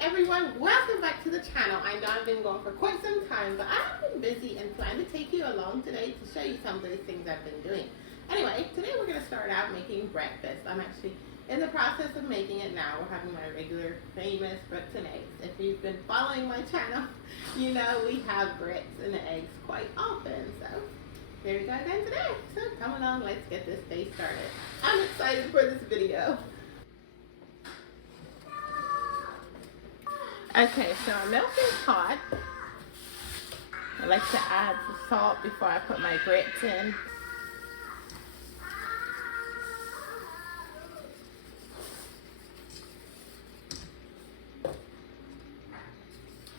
Everyone, welcome back to the channel. I know I've been going for quite some time, but I've been busy and plan to take you along today to show you some of the things I've been doing. Anyway, today we're going to start out making breakfast. I'm actually in the process of making it now. We're having my regular famous grits and eggs. If you've been following my channel, you know we have grits and eggs quite often. So here we go again today. So come along, let's get this day started. I'm excited for this video. Okay, so our milk is hot. I like to add the salt before I put my grits in.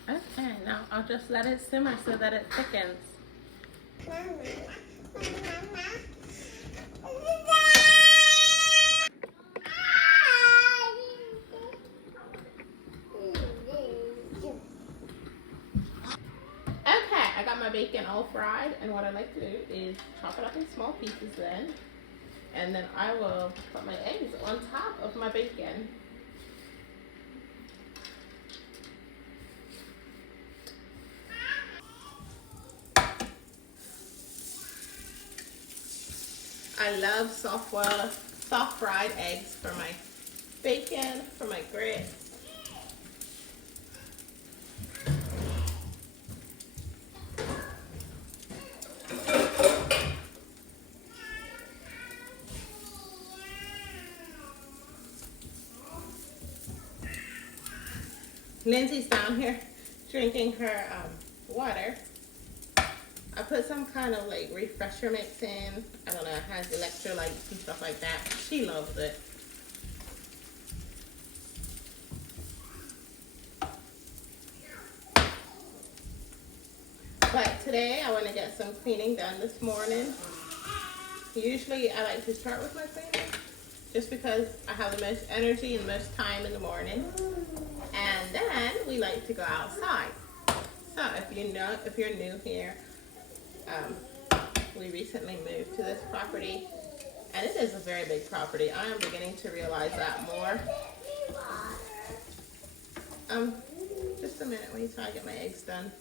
Okay, now I'll just let it simmer so that it thickens. I got my bacon all fried, and what I like to do is chop it up in small pieces then, and then I will put my eggs on top of my bacon. I love soft fried eggs for my bacon, for my grits. Lindsay's down here drinking her water. I put some kind of like refresher mix in. I don't know, it has electrolytes and stuff like that. She loves it. But today I want to get some cleaning done this morning. Usually I like to start with my cleaning just because I have the most energy and the most time in the morning. And then we like to go outside. So if you're new here, we recently moved to this property, and it is a very big property. I am beginning to realize that more. Just a minute, wait till I get my eggs done.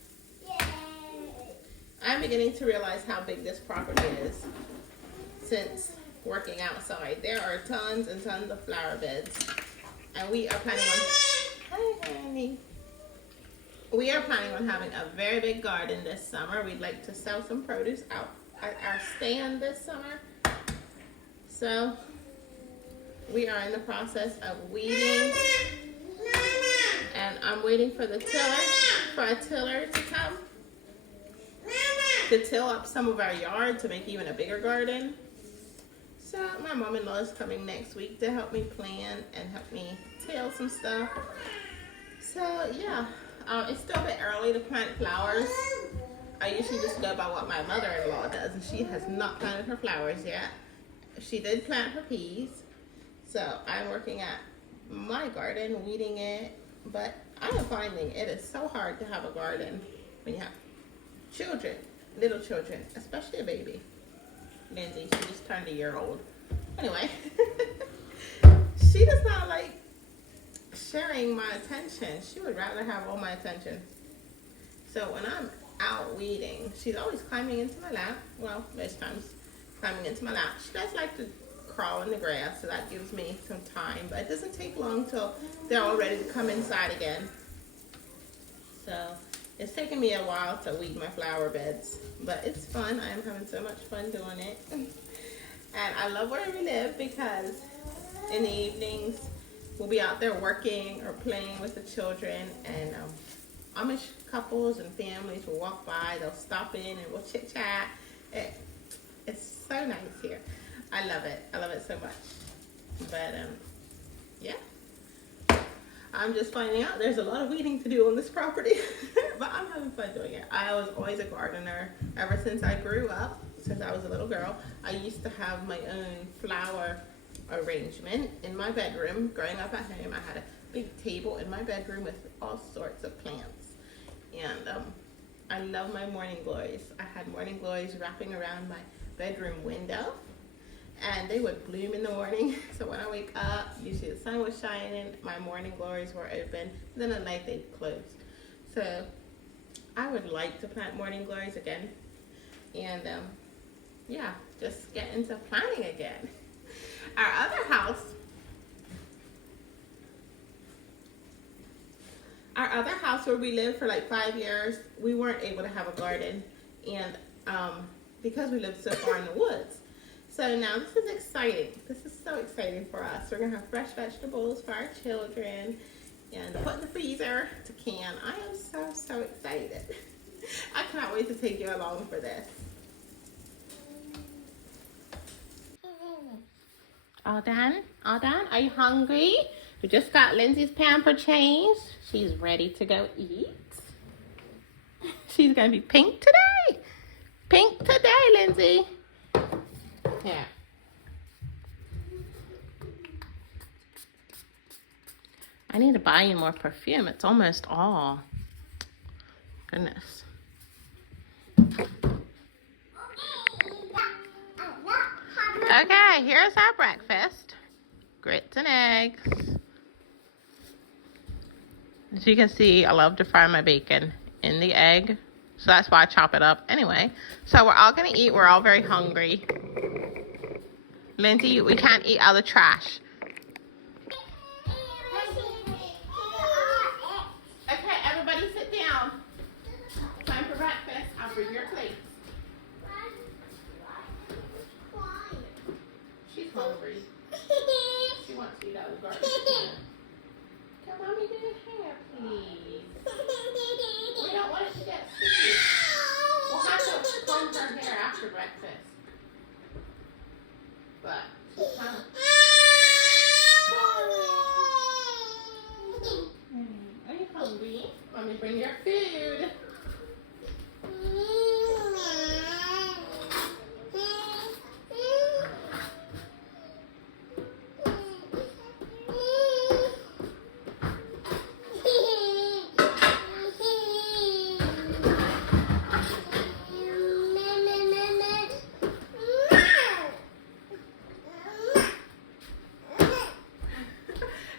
I'm beginning to realize how big this property is since working outside. There are tons and tons of flower beds, and we are planning on We are planning on having a very big garden this summer. We'd like to sell some produce out at our stand this summer. So we are in the process of weeding, and I'm waiting for a tiller to come to till up some of our yard to make even a bigger garden. So my mom-in-law is coming next week to help me plant and help me till some stuff. So yeah, it's still a bit early to plant flowers. I usually just go by what my mother-in-law does, and she has not planted her flowers yet. She did plant her peas. So I'm working at my garden, weeding it, but I am finding it is so hard to have a garden when you have children, little children, especially a baby. Lindsay, she just turned a year old. Anyway, she does not like sharing my attention. She would rather have all my attention. So when I'm out weeding, she's always climbing into my lap. Well, most times climbing into my lap. She does like to crawl in the grass, so that gives me some time, but it doesn't take long till they're all ready to come inside again. So it's taken me a while to weed my flower beds, but it's fun. I am having so much fun doing it. And I love where we live because in the evenings we'll be out there working or playing with the children, and Amish couples and families will walk by. They'll stop in and we'll chit chat. It's so nice here. I love it. I love it so much. But yeah, I'm just finding out there's a lot of weeding to do on this property, but I'm having fun doing it. I was always a gardener ever since I grew up. Since I was a little girl, I used to have my own flower arrangement in my bedroom. Growing up at home, I had a big table in my bedroom with all sorts of plants, and I love my morning glories. I had morning glories wrapping around my bedroom window, and they would bloom in the morning. So when I wake up, usually the sun was shining, my morning glories were open, then at night they'd close. So I would like to plant morning glories again, and yeah, just get into planting again. Our other house where we lived for like 5 years, we weren't able to have a garden, and because we lived so far in the woods. So now this is exciting. This is so exciting for us. We're gonna have fresh vegetables for our children and put in the freezer to can. I am so excited. I cannot wait to take you along for this. All done? All done? Are you hungry? We just got Lindsay's pamper changed. She's ready to go eat. She's gonna be pink today. Pink today, Lindsay. Here. I need to buy you more perfume. It's almost all. Goodness. Okay, here's our breakfast. Grits and eggs. As you can see, I love to fry my bacon in the egg. So that's why I chop it up. Anyway, so we're all going to eat. We're all very hungry. Lindsay, we can't eat out of the trash. Okay, everybody sit down. Time for breakfast. I'll bring your plates. She's hungry. She wants to eat out of the garden. Can mommy do your hair, please? We don't want it to get sticky. We'll have to comb her hair after breakfast. But she's kind of... Are you hungry? Let me bring your food.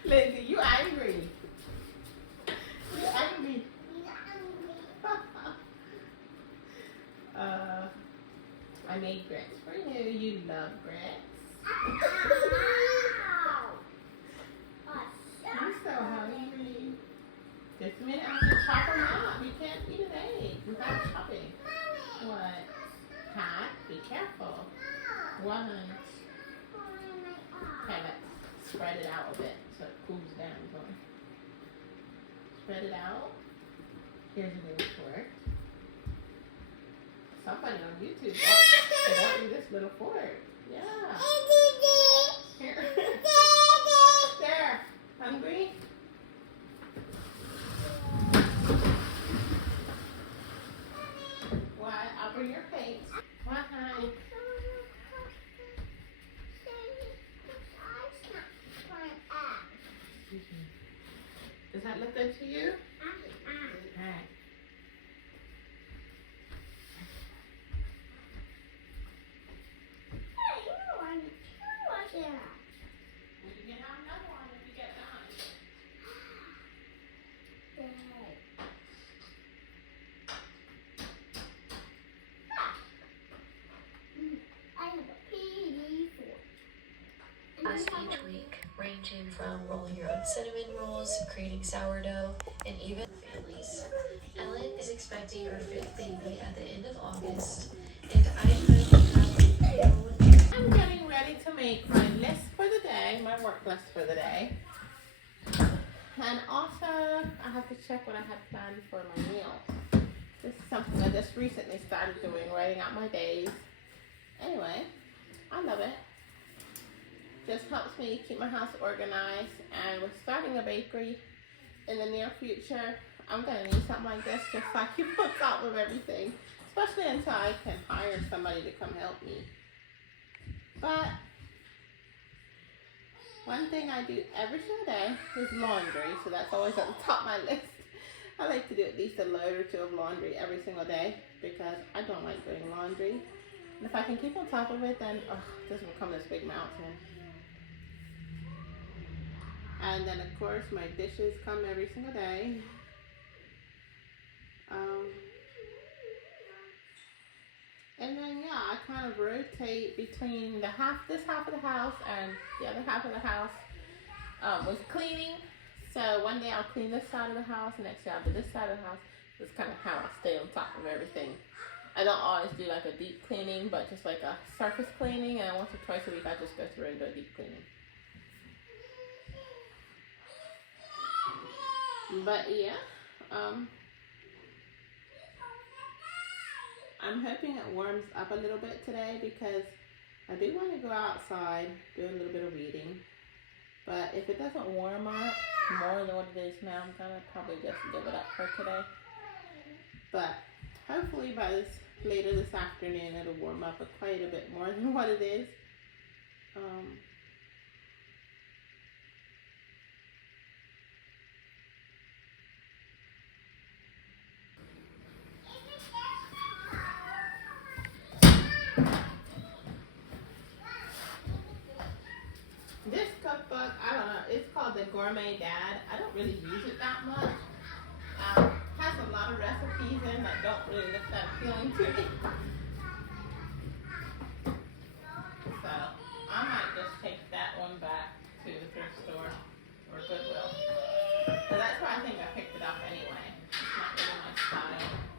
Lindsay, you angry. You angry. I made grits for you. You love grits. I'm so hungry. Just a minute, I'm going to chop them up. You can't eat an egg without chopping. What? Cat, be careful. What? Okay, let's spread it out a bit so it cools down. Spread it out. Here's a new fork. Somebody on YouTube bought you this little fork. Yeah. Here. There. Hungry? What? I'll bring your plate. What, honey? Does that look good to you? Alright. You can have another one if you get done. Each week, ranging from rolling your own cinnamon rolls, creating sourdough, and even families. Ellen is expecting her 5th baby at the end of August, and I have I'm getting ready to make my list for the day, my work list for the day. And also, I have to check what I have planned for my meals. This is something I just recently started doing, writing out my days. Anyway, I love it. Just helps me keep my house organized, and we're starting a bakery in the near future. I'm gonna need something like this just so I keep on top of everything, especially until I can hire somebody to come help me. But one thing I do every single day is laundry, so that's always at the top of my list. I like to do at least a load or two of laundry every single day because I don't like doing laundry. And if I can keep on top of it, then this will become this big mountain. And then of course my dishes come every single day. And then yeah, I kind of rotate between this half of the house and the other half of the house with cleaning. So one day I'll clean this side of the house, the next day I'll do this side of the house. That's kind of how I stay on top of everything. I don't always do like a deep cleaning, but just like a surface cleaning, and once or twice a week I just go through and do a deep cleaning. But yeah, I'm hoping it warms up a little bit today because I do want to go outside, do a little bit of reading. But if it doesn't warm up more than what it is now, I'm gonna probably just give it up for today. But hopefully by later this afternoon it'll warm up quite a bit more than what it is. This cookbook, I don't know, it's called The Gourmet Dad. I don't really use it that much. Has a lot of recipes in that don't really look that appealing to me. So I might just take that one back to the thrift store or Goodwill. So that's why I think I picked it up anyway. It's not really my style.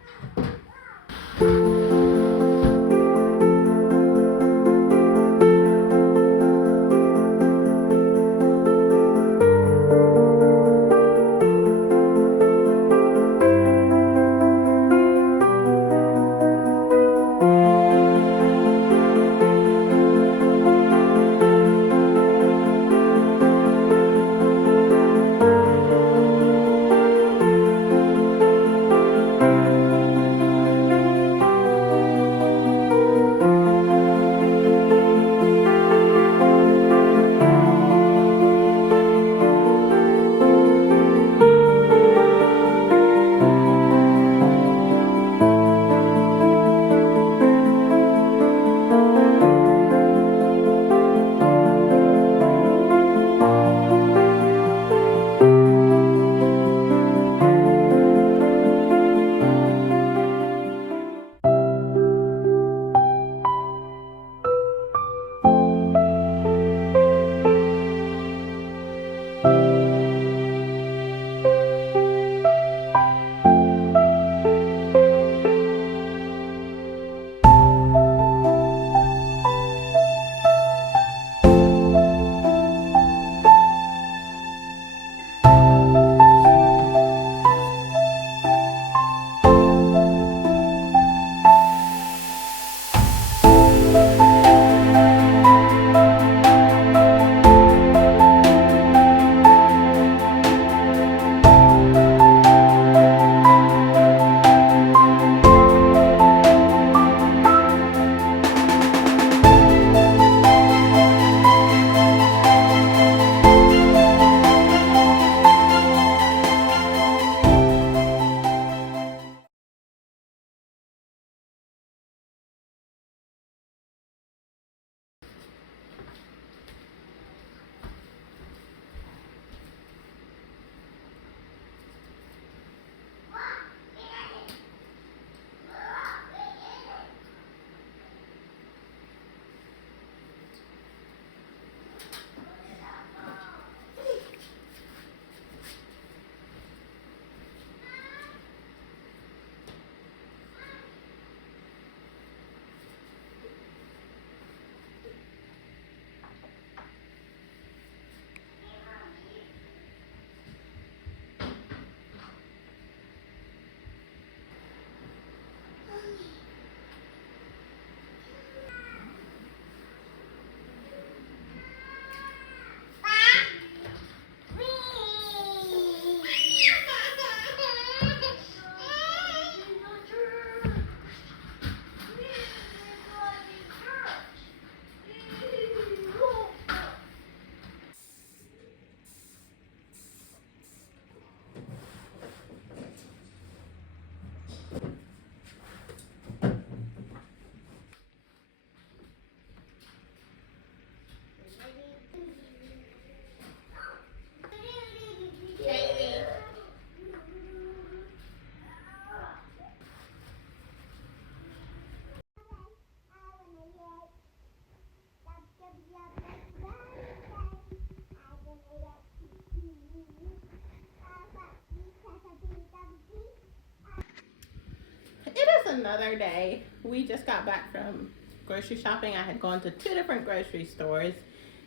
another day. We just got back from grocery shopping. I had gone to 2 different grocery stores,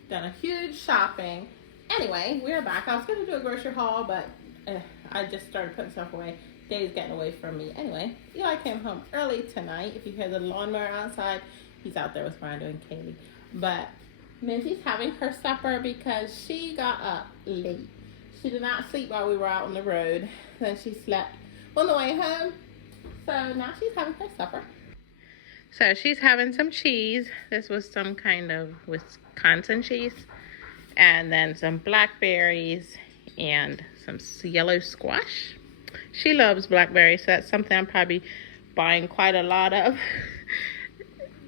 done a huge shopping. Anyway, we're back. I was going to do a grocery haul, but I just started putting stuff away. Dave's getting away from me. Anyway, Eli came home early tonight. If you hear the lawnmower outside, he's out there with Rhonda and Kaylee. But Minzy's having her supper because she got up late. She did not sleep while we were out on the road. Then she slept on the way home. So now she's having her supper. So she's having some cheese. This was some kind of Wisconsin cheese. And then some blackberries and some yellow squash. She loves blackberries, so that's something I'm probably buying quite a lot of.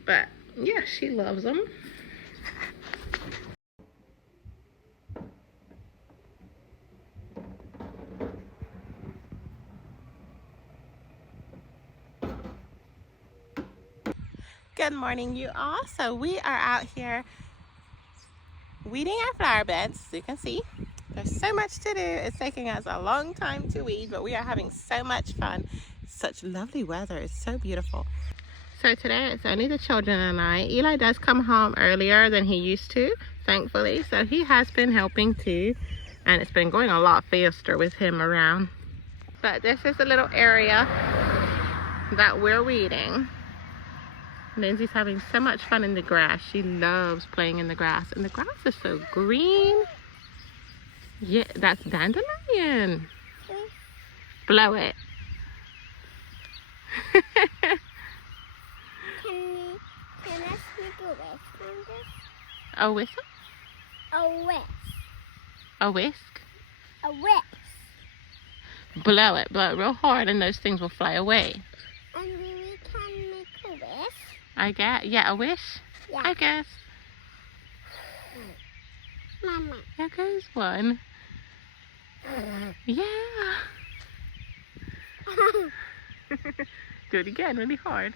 But yeah, she loves them. Good morning, you all. So we are out here weeding our flower beds. As you can see, there's so much to do. It's taking us a long time to weed, but we are having so much fun. Such lovely weather. It's so beautiful. So today it's only the children and I. Eli does come home earlier than he used to, thankfully. So he has been helping too. And it's been going a lot faster with him around. But this is the little area that we're weeding. Lindsay's having so much fun in the grass. She loves playing in the grass. And the grass is so green. Yeah, that's dandelion. Blow it. Can I speak a whisk on this? A whistle? A whisk. A whisk? A whisk. Blow it. Blow it real hard and those things will fly away. And we can make a whisk. I guess. Yeah, a wish? Yeah. I guess. Mama. There goes one. Yeah. Do it again really hard.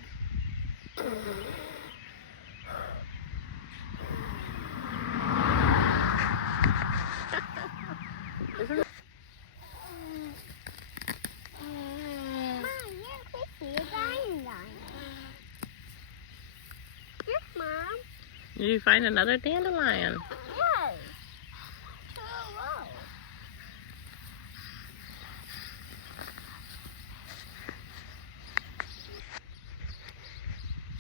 Did you find another dandelion? Yes. Oh, wow.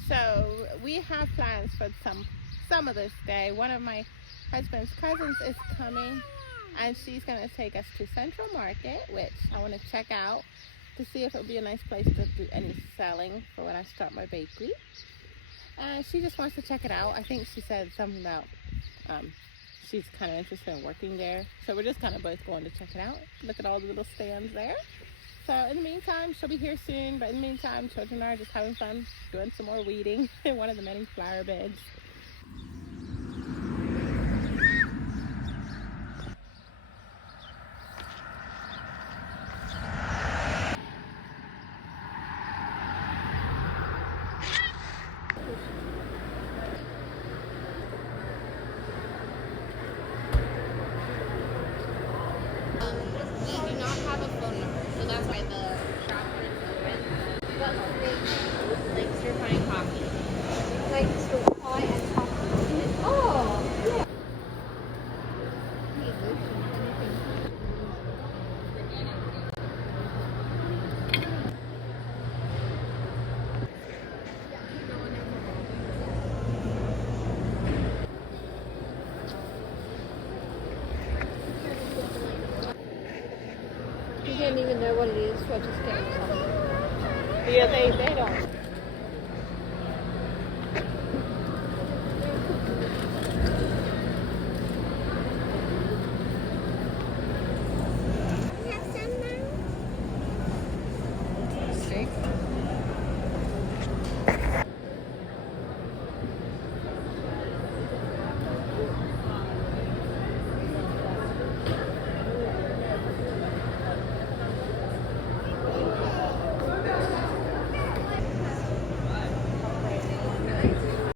So we have plans for some of this day. One of my husband's cousins is coming and she's going to take us to Central Market, which I want to check out to see if it would be a nice place to do any selling for when I start my bakery. She just wants to check it out. I think she said something about she's kind of interested in working there. So we're just kind of both going to check it out. Look at all the little stands there. So in the meantime, she'll be here soon. But in the meantime, children are just having fun doing some more weeding in one of the many flower beds. You didn't even know what it is, so I just gave it something. Yeah, they don't.